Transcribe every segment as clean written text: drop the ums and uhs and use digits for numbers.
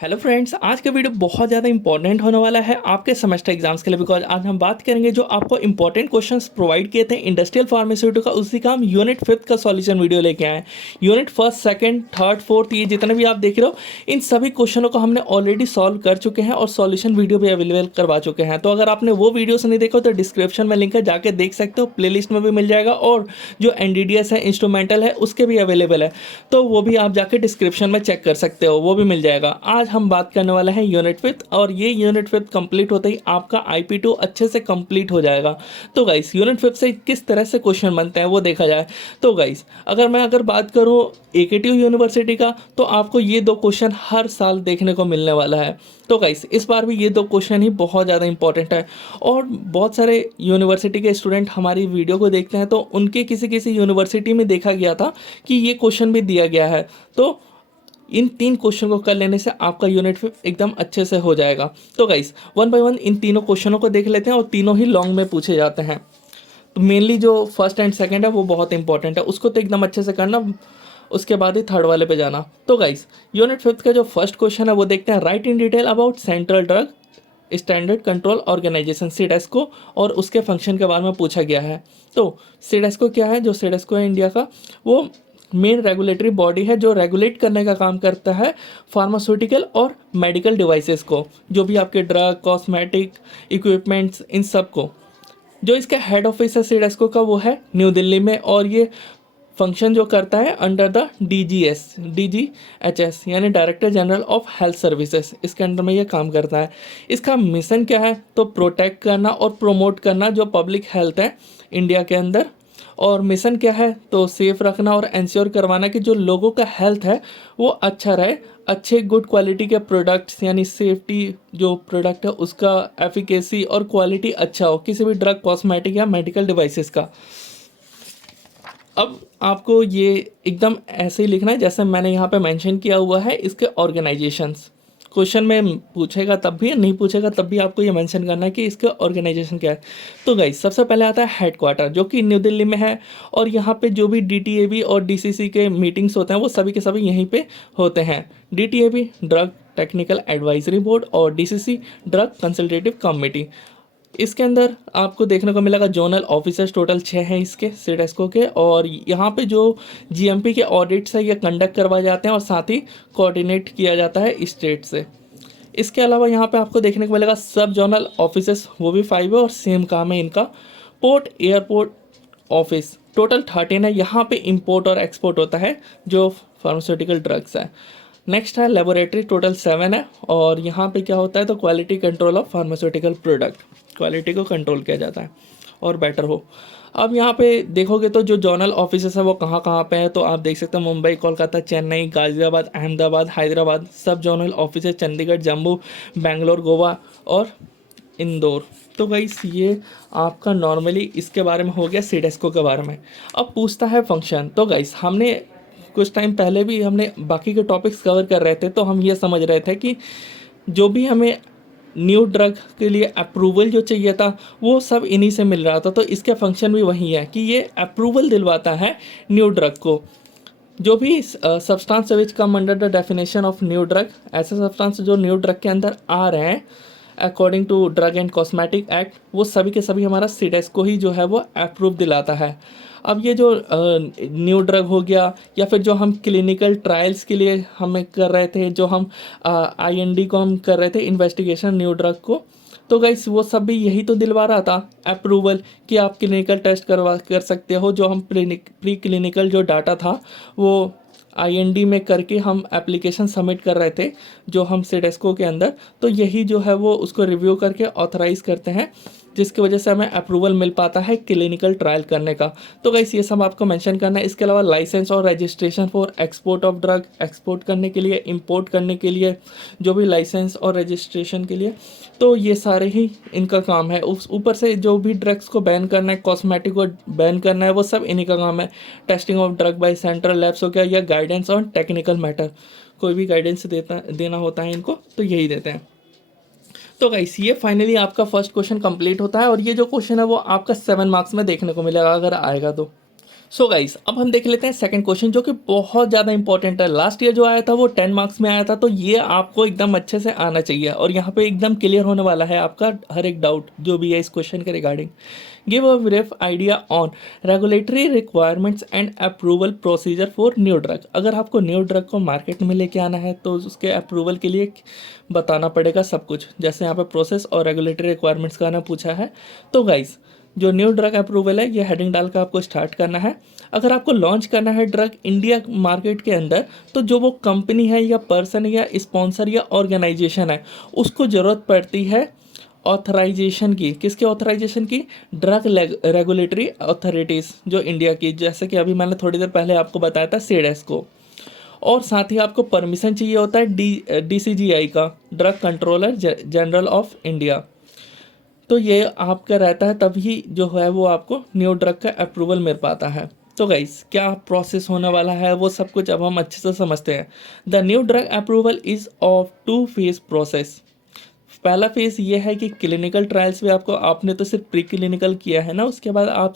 Hello friends, आज का video बहुत ज़्यादा इंपॉर्टेंट होने वाला है आपके सेमेस्टर एग्जाम्स के लिए। बिकॉज आज हम बात करेंगे जो आपको इंपॉर्टेंट क्वेश्चंस प्रोवाइड किए थे इंडस्ट्रियल फार्मास्यूटिकल का, उसी का हम यूनिट 5 का सॉल्यूशन वीडियो लेके आए हैं। Unit first, second, third, fourth, ये जितने भी आप देख रहे हो, इन सभी क्वेश्चनों को हमने ऑलरेडी सॉल्व कर चुके हैं और सॉल्यूशन वीडियो भी अवेलेबल करवा चुके हैं। तो अगर आपने वो वीडियोस नहीं देखो तो डिस्क्रिप्शन में लिंक है, जाके देख सकते हो। प्ले में भी मिल जाएगा और जो NDDS है, इंस्ट्रूमेंटल है, उसके भी अवेलेबल है, तो वो भी आप जाके डिस्क्रिप्शन में चेक कर सकते हो, वो भी मिल जाएगा। आज हम बात करने वाले हैं यूनिट 5, और ये यूनिट 5 कंप्लीट होते ही आपका IP2 अच्छे से कंप्लीट हो जाएगा। तो गाइस, यूनिट 5 से किस तरह से क्वेश्चन बनते हैं वो देखा जाए तो गाइस, अगर बात करूँ AKTU यूनिवर्सिटी का, तो आपको ये दो क्वेश्चन हर साल देखने को मिलने वाला है। तो गाइस, इस बार भी ये दो क्वेश्चन ही बहुत ज़्यादा इंपॉर्टेंट है। और बहुत सारे यूनिवर्सिटी के स्टूडेंट हमारी वीडियो को देखते हैं, तो उनके किसी किसी यूनिवर्सिटी में देखा गया था कि ये क्वेश्चन भी दिया गया है। तो इन तीन क्वेश्चन को कर लेने से आपका यूनिट 5 एकदम अच्छे से हो जाएगा। तो guys, one by one in तीनों क्वेश्चनों को देख लेते हैं, और तीनों ही लॉन्ग में पूछे जाते हैं। तो मेनली जो फर्स्ट एंड सेकंड है वो बहुत इंपॉर्टेंट है, उसको तो एकदम अच्छे से करना, उसके बाद ही थर्ड वाले पे जाना। तो गाइस, यूनिट 5 का जो फर्स्ट क्वेश्चन है वो देखते हैं। Write in detail about central drug standard control organization, CDSCO, और उसके फंक्शन के बारे में पूछा गया है। तो सीडेस्को क्या है? जो सीडेस्को है इंडिया का, वो मेन रेगुलेटरी बॉडी है जो रेगुलेट करने का काम करता है फार्मास्यूटिकल और मेडिकल डिवाइसेस को, जो भी आपके ड्रग, कॉस्मेटिक, इक्विपमेंट्स, इन सब को। जो इसका हेड ऑफिस है सीडेस्को का, वो है न्यू दिल्ली में, और ये फंक्शन जो करता है अंडर द DGHS, यानी director general of health services, इसके अंडर में ये काम करता है। इसका मिशन क्या है? तो प्रोटेक्ट करना और प्रोमोट करना जो पब्लिक हेल्थ है इंडिया के अंदर। और मिशन क्या है? तो सेफ रखना और इंश्योर करवाना कि जो लोगों का हेल्थ है वो अच्छा रहे, अच्छे गुड क्वालिटी के प्रोडक्ट्स, यानी सेफ्टी जो प्रोडक्ट है उसका एफिकेसी और क्वालिटी अच्छा हो, किसी भी ड्रग, कॉस्मेटिक या मेडिकल डिवाइसेस का। अब आपको ये एकदम ऐसे ही लिखना है जैसे मैंने यहाँ पे मेंशन किया हुआ है इसके ऑर्गेनाइजेशंस। क्वेश्चन में पूछेगा तब भी, नहीं पूछेगा तब भी आपको ये मेंशन करना है कि इसके ऑर्गेनाइजेशन क्या है। तो गाइस, सबसे पहले आता है हेडक्वार्टर, जो कि न्यू दिल्ली में है, और यहाँ पे जो भी DTAB और DCC के मीटिंग्स होते हैं वो सभी के सभी यहीं पे होते हैं। DTAB drug technical advisory board, और DCC ड्रग कंसल्टेटिव कमेटी। इसके अंदर आपको देखने को मिलेगा जोनल ऑफिसर्स टोटल 6 हैं इसके सीडेस्को के, और यहाँ पे जो GMP के ऑडिट्स है ये कंडक्ट करवाए जाते हैं, और साथ ही कोऑर्डिनेट किया जाता है स्टेट से। इसके अलावा यहाँ पे आपको देखने को मिलेगा सब जोनल ऑफिसर्स, वो भी 5 है और सेम काम है इनका। पोर्ट एयरपोर्ट ऑफिस टोटल 13 है, यहाँ पे इंपोर्ट और एक्सपोर्ट होता है जो फार्मास्यूटिकल ड्रग्स है। नेक्स्ट है लेबोरेटरी, टोटल 7 है, और यहाँ पे क्या होता है? तो quality control of pharmaceutical product, quality को कंट्रोल किया जाता है और बेटर हो। अब यहाँ पे देखोगे तो जो जोनल ऑफिसेस है वो कहाँ कहाँ पे है, तो आप देख सकते हैं मुंबई, कोलकाता, चेन्नई, गाजियाबाद, अहमदाबाद, हैदराबाद, सब जोनल ऑफिसेस, चंडीगढ़, जम्मू, बेंगलोर, गोवा और इंदौर। तो गाइस, ये आपका नॉर्मली इसके बारे में हो गया, सीडेस्को के बारे में। अब पूछता है फंक्शन। तो गाइस, हमने कुछ टाइम पहले भी हमने बाकी के टॉपिक्स कवर कर रहे थे, तो हम ये समझ रहे थे कि जो भी हमें न्यू ड्रग के लिए अप्रूवल जो चाहिए था वो सब इन्हीं से मिल रहा था। तो इसका फंक्शन भी वही है कि ये अप्रूवल दिलवाता है न्यू ड्रग को। जो भी substance which come under the definition of new drug, ऐसे सब्सटेंस जो न्यू ड्रग के अंदर आ रहे हैं according to drug and cosmetic act, वो सभी के सभी हमारा सीडेस्को ही जो है वो अप्रूव दिलाता है। अब ये जो न्यू ड्रग हो गया, या फिर जो हम क्लिनिकल ट्रायल्स के लिए हमें कर रहे थे, जो हम IND को हम कर रहे थे इन्वेस्टिगेशन न्यू ड्रग को, तो गाइस वो सब भी यही तो दिलवा रहा था अप्रूवल, कि आप क्लिनिकल टेस्ट करवा कर सकते हो। जो हम प्री क्लिनिकल जो डाटा था वो IND में करके हम एप्लीकेशन सबमिट कर रहे थे जो हम सीडेस्को के अंदर, तो यही जो है वो उसको रिव्यू करके ऑथराइज़ करते हैं, जिसकी वजह से हमें अप्रूवल मिल पाता है क्लिनिकल ट्रायल करने का। तो गाइस, ये सब आपको मेंशन करना है। इसके अलावा लाइसेंस और registration for export of drug, export करने के लिए, इंपोर्ट करने के लिए, जो भी लाइसेंस और रजिस्ट्रेशन के लिए, तो ये सारे ही इनका काम है। उस ऊपर से जो भी ड्रग्स को बैन करना है, कॉस्मेटिक को बैन करना है, वो सब इन्हीं का काम है। Testing of drug by central labs हो गया, या गाइडेंस ऑन टेक्निकल मैटर, कोई भी गाइडेंस देना होता है इनको, तो यही देते हैं। तो गाइस, ये फाइनली आपका फर्स्ट क्वेश्चन कंप्लीट होता है, और ये जो क्वेश्चन है वो आपका 7 मार्क्स में देखने को मिलेगा अगर आएगा तो। सो गाइस अब हम देख लेते हैं सेकंड क्वेश्चन, जो कि बहुत ज़्यादा इंपॉर्टेंट है। लास्ट ईयर जो आया था वो 10 मार्क्स में आया था, तो ये आपको एकदम अच्छे से आना चाहिए और यहाँ पे एकदम क्लियर होने वाला है आपका हर एक डाउट जो भी है इस क्वेश्चन के regarding. Give a brief idea on regulatory requirements and approval procedure for new drug. अगर आपको न्यू ड्रग को मार्केट में लेके आना है तो उसके अप्रूवल के लिए बताना पड़ेगा सब कुछ, जैसे यहाँ पे प्रोसेस और रेगुलेटरी रिक्वायरमेंट्स का ना पूछा है। तो गाइस जो न्यू ड्रग अप्रूवल है ये हेडिंग डाल कर आपको स्टार्ट करना है। अगर आपको लॉन्च करना है ड्रग इंडिया मार्केट के अंदर, तो जो वो कंपनी है या पर्सन या स्पॉन्सर या ऑर्गेनाइजेशन है उसको ज़रूरत पड़ती है ऑथराइजेशन की। किसके ऑथराइजेशन की? ड्रग रेगुलेटरी अथॉरिटीज़ जो इंडिया की, जैसे कि अभी मैंने थोड़ी देर पहले आपको बताया था सीडेस को। और साथ ही आपको परमिशन चाहिए होता है DCGI का, drug controller general of India. तो ये आपका रहता है, तभी जो है वो आपको न्यू ड्रग का अप्रूवल मिल पाता है। तो गाइस क्या प्रोसेस होने वाला है वो सब कुछ अब हम अच्छे से समझते हैं। The new drug approval is of 2 phase process. पहला फेज ये है कि क्लिनिकल ट्रायल्स में आपको, आपने तो सिर्फ प्री क्लिनिकल किया है ना, उसके बाद आप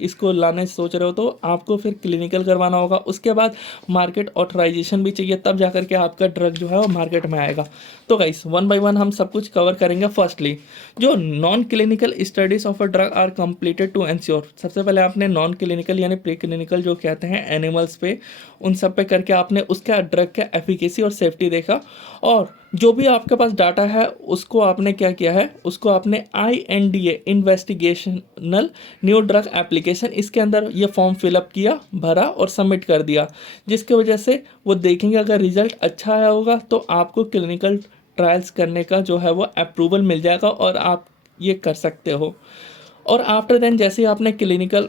इसको लाने सोच रहे हो तो आपको फिर क्लिनिकल करवाना होगा। उसके बाद मार्केट ऑथराइजेशन भी चाहिए, तब जाकर के आपका ड्रग जो है वो मार्केट में आएगा। तो गाइस 1 बाय 1 हम सब कुछ कवर करेंगे। फर्स्टली जो non clinical studies of a drug are completed to ensure. सबसे पहले आपने नॉन क्लिनिकल यानी प्री क्लिनिकल जो कहते हैं एनिमल्स पे, उन सब पे करके आपने उसका ड्रग का एफिकेसी और सेफ्टी देखा, और जो भी आपके पास डाटा है उसको आपने क्या किया है, उसको आपने INDA investigational new drug application, इसके अंदर ये फॉर्म फिलअप किया, भरा और सबमिट कर दिया, जिसकी वजह से वो देखेंगे अगर रिजल्ट अच्छा आया होगा तो आपको क्लिनिकल ट्रायल्स करने का जो है वो अप्रूवल मिल जाएगा और आप ये कर सकते हो। और आफ्टर देन जैसे ही आपने क्लिनिकल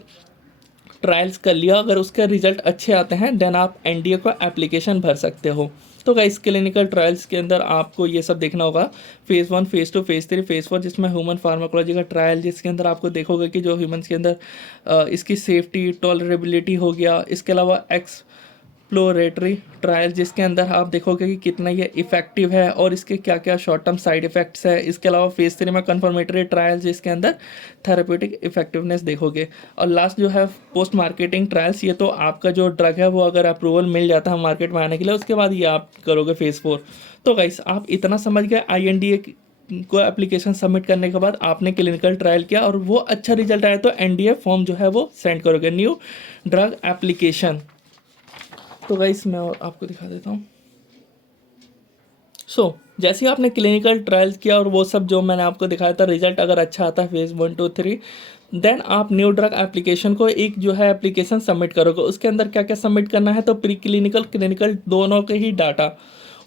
ट्रायल्स कर लिया, अगर उसके रिजल्ट अच्छे आते हैं देन आप NDA को एप्लीकेशन भर सकते हो। तो गाइस क्लिनिकल ट्रायल्स के अंदर आपको ये सब देखना होगा, फेज़ 1, फेज़ 2, फेज़ 3, फेज़ 4, जिसमें ह्यूमन फार्माकोलॉजी का ट्रायल, जिसके अंदर आपको देखोगे कि जो ह्यूमंस के अंदर इसकी सेफ्टी टॉलरेबिलिटी हो गया। इसके अलावा एक्सप्लोरेटरी ट्रायल, जिसके अंदर आप देखोगे कि कितना ये इफेक्टिव है और इसके क्या क्या शॉर्ट टर्म साइड इफेक्ट्स है। इसके अलावा फेज़ 3 में कन्फर्मेटरी ट्रायल, जिसके अंदर थेरेप्यूटिक इफेक्टिवनेस देखोगे। और लास्ट जो है पोस्ट मार्केटिंग ट्रायल्स, ये तो आपका जो ड्रग है वो अगर अप्रूवल मिल जाता है मार्केट में आने के लिए, उसके बाद ये आप करोगे फेज़ 4। तो गाइस आप इतना समझ गए, INDA को एप्लीकेशन सबमिट करने के बाद आपने क्लिनिकल ट्रायल किया और वो अच्छा रिजल्ट आया तो NDA फॉर्म जो है वो सेंड करोगे, न्यू ड्रग एप्लीकेशन। तो गाइस मैं और आपको दिखा देता हूँ। जैसे ही आपने क्लिनिकल ट्रायल्स किया और वो सब जो मैंने आपको दिखाया था, रिजल्ट अगर अच्छा आता है फेज़ 1, 2, 3, देन आप न्यू ड्रग एप्लीकेशन को एक जो है एप्लीकेशन सबमिट करोगे। उसके अंदर क्या क्या सबमिट करना है, तो प्री क्लिनिकल क्लिनिकल दोनों के ही डाटा,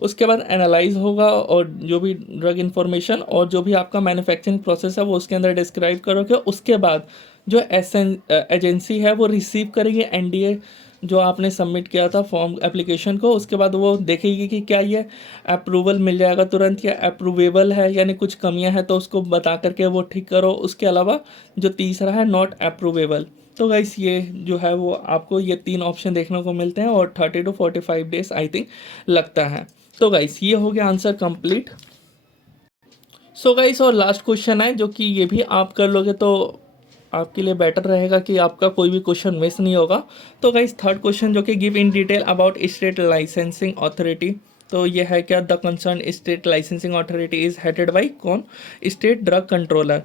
उसके बाद एनालाइज होगा और जो भी ड्रग इन्फॉर्मेशन और जो भी आपका मैन्युफैक्चरिंग प्रोसेस है वो उसके अंदर डिस्क्राइब करोगे। उसके बाद जो एजेंसी है वो रिसीव करेगी NDA जो आपने सबमिट किया था फॉर्म एप्लीकेशन को। उसके बाद वो देखेगी कि क्या ये अप्रूवल मिल जाएगा तुरंत या अप्रूवेबल है, यानी कुछ कमियां हैं तो उसको बता करके वो ठीक करो। उसके अलावा जो तीसरा है नॉट अप्रूवेबल। तो गाइस ये जो है वो आपको ये 3 ऑप्शन देखने को मिलते हैं और 30 to 45 डेज आई थिंक लगता है। तो गाइस ये हो गया आंसर कंप्लीट। सो गाइस और लास्ट क्वेश्चन है, जो कि ये भी आप कर लोगे तो आपके लिए बेटर रहेगा कि आपका कोई भी क्वेश्चन मिस नहीं होगा। तो गाइस थर्ड क्वेश्चन जो कि give in detail about state licensing authority. तो ये है क्या, the concern state licensing authority is headed by कौन? State drug controller.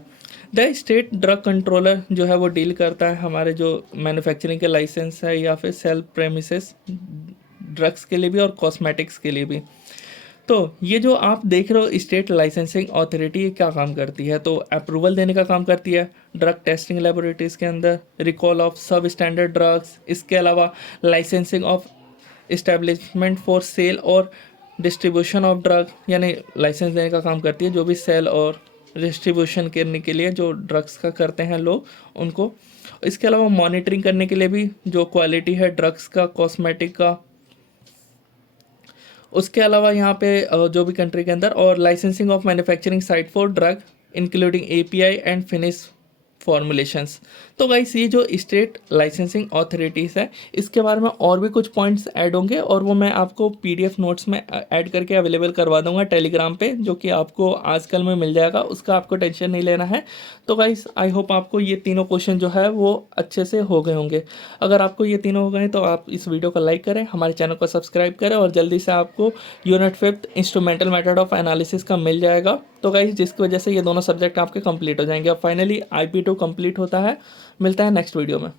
The state drug controller जो है वो डील करता है हमारे जो मैन्युफैक्चरिंग के लाइसेंस है या फिर सेल प्रेमिसेस ड्रग्स के लिए भी और कॉस्मेटिक्स के लिए भी। तो ये जो आप देख रहे हो स्टेट लाइसेंसिंग अथॉरिटी, ये क्या काम करती है, तो अप्रूवल देने का काम करती है ड्रग टेस्टिंग लेबोरेटरीज के अंदर, रिकॉल ऑफ सब स्टैंडर्ड ड्रग्स। इसके अलावा licensing of establishment for sale और डिस्ट्रीब्यूशन ऑफ ड्रग, यानी लाइसेंस देने का काम करती है जो भी सेल और डिस्ट्रीब्यूशन करने के लिए जो ड्रग्स का करते हैं लोग उनको। इसके अलावा मॉनिटरिंग करने के लिए भी जो क्वालिटी है ड्रग्स का, कॉस्मेटिक का। उसके अलावा यहाँ पे जो भी कंट्री के अंदर, और licensing of manufacturing site for drug including API and finish formulations. तो गाइस ये जो स्टेट लाइसेंसिंग अथॉरिटीज़ है, इसके बारे में और भी कुछ पॉइंट्स ऐड होंगे और वो मैं आपको पीडीएफ नोट्स में ऐड करके अवेलेबल करवा दूंगा टेलीग्राम पे, जो कि आपको आजकल में मिल जाएगा, उसका आपको टेंशन नहीं लेना है। तो गाइस आई होप आपको ये तीनों क्वेश्चन जो है वो अच्छे से हो गए होंगे। अगर आपको ये तीनों हो गए तो आप इस वीडियो को लाइक करें, हमारे चैनल को सब्सक्राइब करें और जल्दी से आपको unit 5 instrumental method of analysis का मिल जाएगा। तो गाइस जिसकी वजह से ये दोनों सब्जेक्ट आपके कंप्लीट हो जाएंगे। अब फाइनली IP2 कंप्लीट होता है। मिलता है नेक्स्ट वीडियो में।